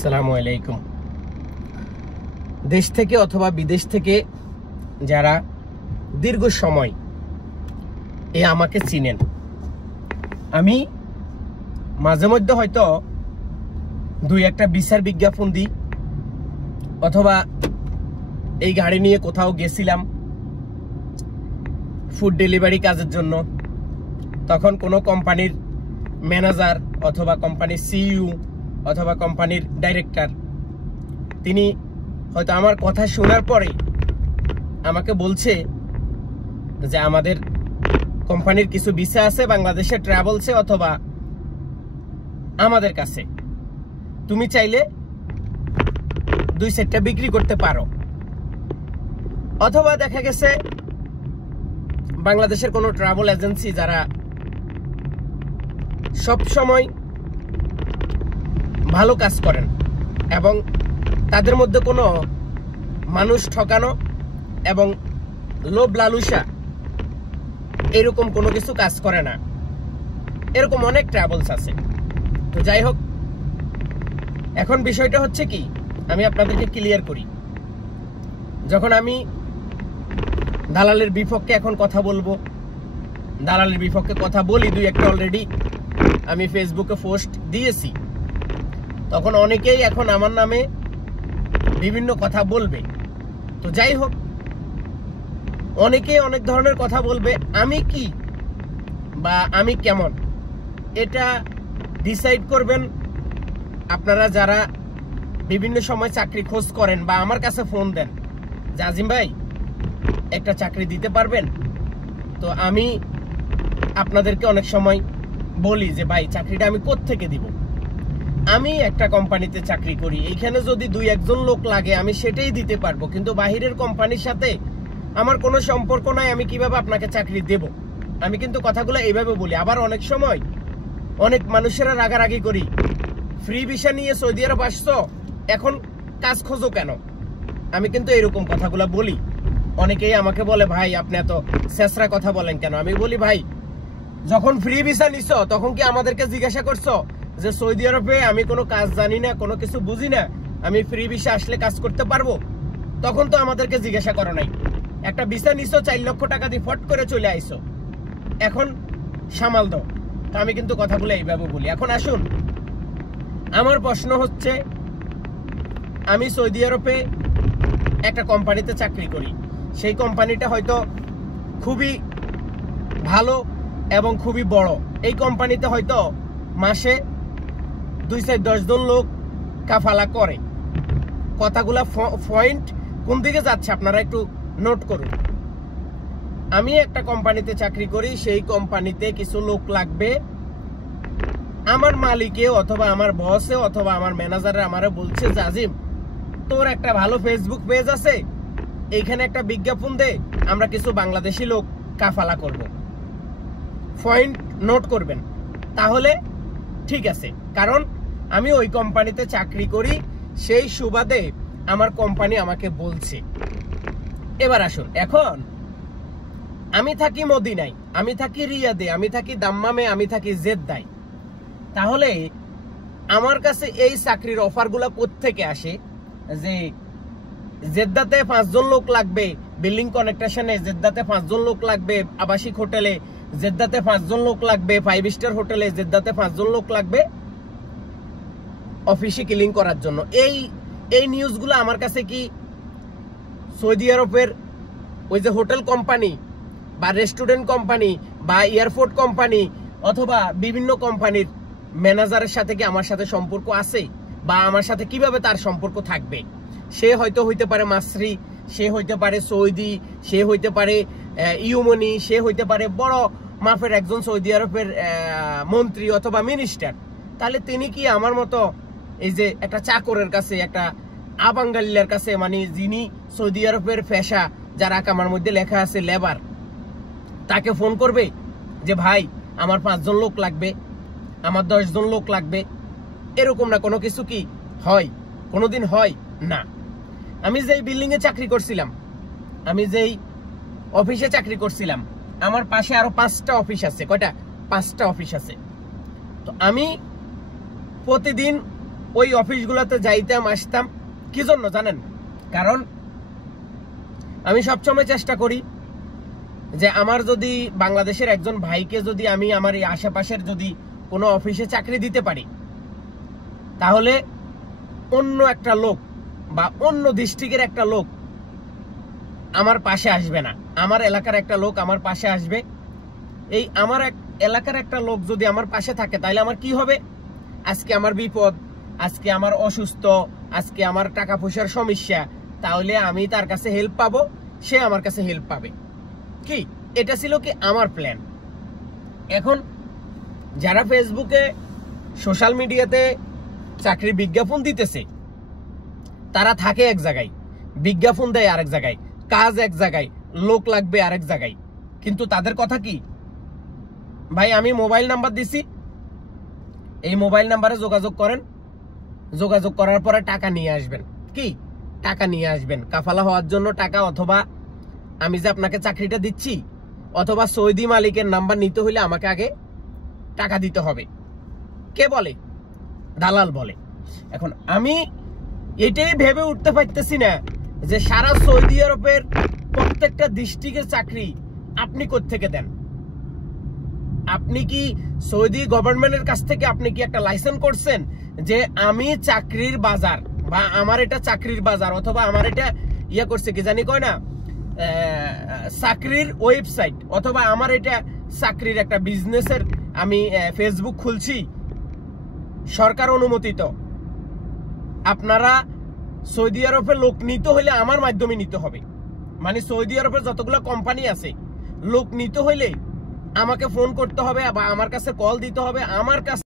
আসসালামু আলাইকুম। দেশ থেকে অথবা বিদেশ থেকে যারা দীর্ঘ সময় আমাকে চিনেন, আমি মাঝে মধ্যে হয়তো দুই একটা বিচার বিজ্ঞাপন দিই, অথবা এই গাড়ি নিয়ে কোথাও গেছিলাম ফুড ডেলিভারি কাজের জন্য, তখন কোনো কোম্পানির ম্যানেজার অথবা কোম্পানির সিইও অথবা কোম্পানির ডাইরেক্টর তিনি হয়তো আমার কথা শোনার পরেই আমাকে বলছে যে আমাদের কোম্পানির কিছু ভিসা আছে বাংলাদেশে ট্রাভেলসে অথবা আমাদের কাছে, তুমি চাইলে 2 সেটটা বিক্রি করতে পারো। অথবা দেখা গেছে বাংলাদেশের কোনো ট্রাভেল এজেন্সি যারা সব সময় ভালো কাজ করেন এবং তাদের মধ্যে কোনো মানুষ ঠকানো এবং লোভ লালসা এরকম কোনো কিছু কাজ করে না, এরকম অনেক ট্রাভেলস আছে। তো যাই হোক, এখন বিষয়টা হচ্ছে কি, আমি আপনাদেরকে ক্লিয়ার করি। যখন আমি দালালের বিপক্ষে এখন কথা বলবো, দালালের বিপক্ষে কথা বলি, 2 একটা অলরেডি আমি ফেসবুকে পোস্ট দিয়েছি, তখন অনেকেই এখন আমার নামে বিভিন্ন কথা বলবে। তো যাই হোক, অনেকেই অনেক ধরনের কথা বলবে, আমি কি বা আমি কেমন এটা ডিসাইড করবেন আপনারা যারা বিভিন্ন সময় চাকরি খোঁজ করেন বা আমার কাছে ফোন দেন যে আজিম ভাই একটা চাকরি দিতে পারবেন। তো আমি আপনাদেরকে অনেক সময় বলি যে ভাই চাকরিটা আমি কোত্থেকে দিব, আমি একটা কোম্পানিতে চাকরি করি, এইখানে যদি 2-1 জন লোক লাগে আমি সেটাই দিতে পারবো, কিন্তু বাহিরের কোম্পানির সাথে আমার কোনো সম্পর্ক নাই, আমি কিভাবে আপনাকে চাকরি দেব। আমি কিন্তু কথাগুলো এইভাবে বলি। আবার অনেক সময় অনেক মানুষেরা রাগারাগি করি, ফ্রি ভিসা নিয়ে সৌদি আরব আসছো, এখন কাজ খোঁজো কেন। আমি কিন্তু এরকম কথাগুলো বলি। অনেকেই আমাকে বলে ভাই আপনি এত শেষরা কথা বলেন কেন। আমি বলি ভাই, যখন ফ্রি ভিসা নিছো তখন কি আমাদেরকে জিজ্ঞাসা করছো যে সৌদি আরবে আমি কোনো কাজ জানি না, কোনো কিছু বুঝি না, আমি ফ্রি ভিসা আসলে কাজ করতে পারবো? তখন তো আমাদেরকে জিজ্ঞাসা করো নাই। একটা ভিসা নিছো, 4 লক্ষ টাকা দিয়ে ফট করে চলে আইছো, এখন সামাল দাও। তো আমি কিন্তু কথাগুলো এইভাবে বলি। এখন আসুন, আমার প্রশ্ন হচ্ছে, আমি সৌদি আরবে একটা কোম্পানিতে চাকরি করি, সেই কোম্পানিটা হয়তো খুবই ভালো এবং খুবই বড়। এই কোম্পানিতে হয়তো মাসে 2-10 জন লোক কাফালা করে। কথাগুলা পয়েন্ট কোন দিকে যাচ্ছে আপনারা একটু নোট করুন। আমি একটা কোম্পানিতে চাকরি করি, সেই কোম্পানিতে কিছু লোক লাগবে। আমার মালিকে অথবা আমার বসে অথবা আমার ম্যানেজারে আমারে বলছে যে আজিম তোর একটা ভালো ফেসবুক পেজ আছে, এইখানে একটা বিজ্ঞাপন দে, আমরা কিছু বাংলাদেশি লোক কাফালা করব। পয়েন্ট নোট করবেন, তাহলে ঠিক আছে, কারণ আমি ওই কোম্পানিতে চাকরি করি, সেই সুবাদে আমার কোম্পানি আমাকে বলছে। এবার আসুন, এখন আমি থাকি মদিনায়, আমি থাকি রিয়াদে, আমি থাকি দাম্মামে, আমি থাকি জেদ্দায়, তাহলে আমার কাছে এই চাকরির অফারগুলো কোত্থেকে আসে যে জেদ্দাতে 5 জন লোক লাগবে, বিল্ডিং কনেকশনে জেদ্দাতে 5 জন লোক লাগবে, আবাসিক হোটেলে জেদ্দাতে 5 জন লোক লাগবে, 5 স্টার হোটেলে জেদ্দাতে 5 জন লোক লাগবে অফিসে ক্লিন করার জন্য। এই নিউজগুলো আমার কাছে কি সৌদি আরবের ওই যে হোটেল কোম্পানি বা রেস্টুরেন্ট কোম্পানি বা এয়ারপোর্ট কোম্পানি অথবা বিভিন্ন কোম্পানির ম্যানেজারের সাথে কি আমার সাথে সম্পর্ক আছে? বা আমার সাথে কিভাবে তার সম্পর্ক থাকবে? সে হয়তো হইতে পারে মাসরি, সে হইতে পারে সৌদি, সে হইতে পারে ইউমনি, সে হইতে পারে বড় মাপের একজন সৌদি আরবের মন্ত্রী অথবা মিনিস্টার। তাহলে তিনি কি আমার মতো এই যে একটা চাকরের কাছে, একটা আবাঙ্গালিয়ার কাছে, মানে যিনি সৌদি আরবের পেশা যারা আমার মধ্যে লেখা আছে লেবার, তাকে ফোন করবে যে ভাই আমার 5 জন লোক লাগবে, আমার 10 জন লোক লাগবে? এরকম না, কোনো কিছু কি হয়? কোনোদিন হয় না। আমি যেই বিল্ডিং এ চাকরি করছিলাম, আমি যেই অফিসে চাকরি করছিলাম, আমার পাশে আরো 5টা অফিস আছে। কয়টা? 5টা অফিস আছে। তো আমি প্রতিদিন ওই অফিসগুলোতে যাইতাম আসতাম। কি জন্য জানেন? কারণ আমি সবসময় চেষ্টা করি যে আমার যদি বাংলাদেশের একজন ভাইকে যদি আমি আমার এই আশেপাশের যদি কোনো অফিসে চাকরি দিতে পারি, তাহলে অন্য একটা লোক বা অন্য ডিস্ট্রিক্টের একটা লোক আমার পাশে আসবে না, আমার এলাকার একটা লোক আমার পাশে আসবে। এই আমার এলাকার একটা লোক যদি আমার পাশে থাকে, তাহলে আমার কি হবে? আজকে আমার বিপদ, আজকে আমার অসুস্থ, আজকে আমার টাকা পয়সার সমস্যা, তাহলে আমি তার কাছে হেল্প পাবো, সে আমার কাছে হেল্প পাবে। কি এটা ছিল কি আমার প্ল্যান। এখন যারা ফেসবুকে সোশ্যাল মিডিয়াতে চাকরি বিজ্ঞাপন দিতেছে, তারা থাকে এক জায়গায়, বিজ্ঞাপন দেয় আরেক জায়গায়, কাজ এক জায়গায়, লোক লাগবে আরেক জায়গায়। কিন্তু তাদের কথা কি, ভাই আমি মোবাইল নাম্বার দিছি, এই মোবাইল নাম্বারে যোগাযোগ করেন, যোগাযোগ করার পরে টাকা নিয়ে আসবেন। কি টাকা নিয়ে আসবেন? কাফালা হওয়ার জন্য টাকা, অথবা আমি যে আপনাকে চাকরিটা দিচ্ছি, অথবা সৌদি মালিকের নাম্বার নিতে হইলে আমাকে আগে টাকা দিতে হবে। কে বলে? দালাল বলে। এখন আমি এটাই ভেবে উঠতে পারতেছি না যে সারা সৌদি আরবের প্রত্যেকটা ডিস্ট্রিক্টের চাকরি আপনি কোত্থেকে দেন? আপনি কি সৌদি গভর্নমেন্টের কাছ থেকে আপনি কি একটা লাইসেন্স করছেন যে আমি চাকরির বাজার, বা আমার এটা চাকরির বাজার, অথবা আমার এটা ইয়ে করছে কি জানি কয় না, চাকরির ওয়েবসাইট, অথবা আমার এটা চাকরির একটা বিজনেসের আমি ফেসবুক খুলছি সরকার অনুমোদিত। আপনারা সৌদি আরবে লোক নিতে হইলে আমার মাধ্যমে নিতে হবে। মানে সৌদি আরবের যতগুলো কোম্পানি আছে, লোক নিতে হইলে আমাকে ফোন করতে হবে বা আমার কাছে কল দিতে হবে, আমার কাছে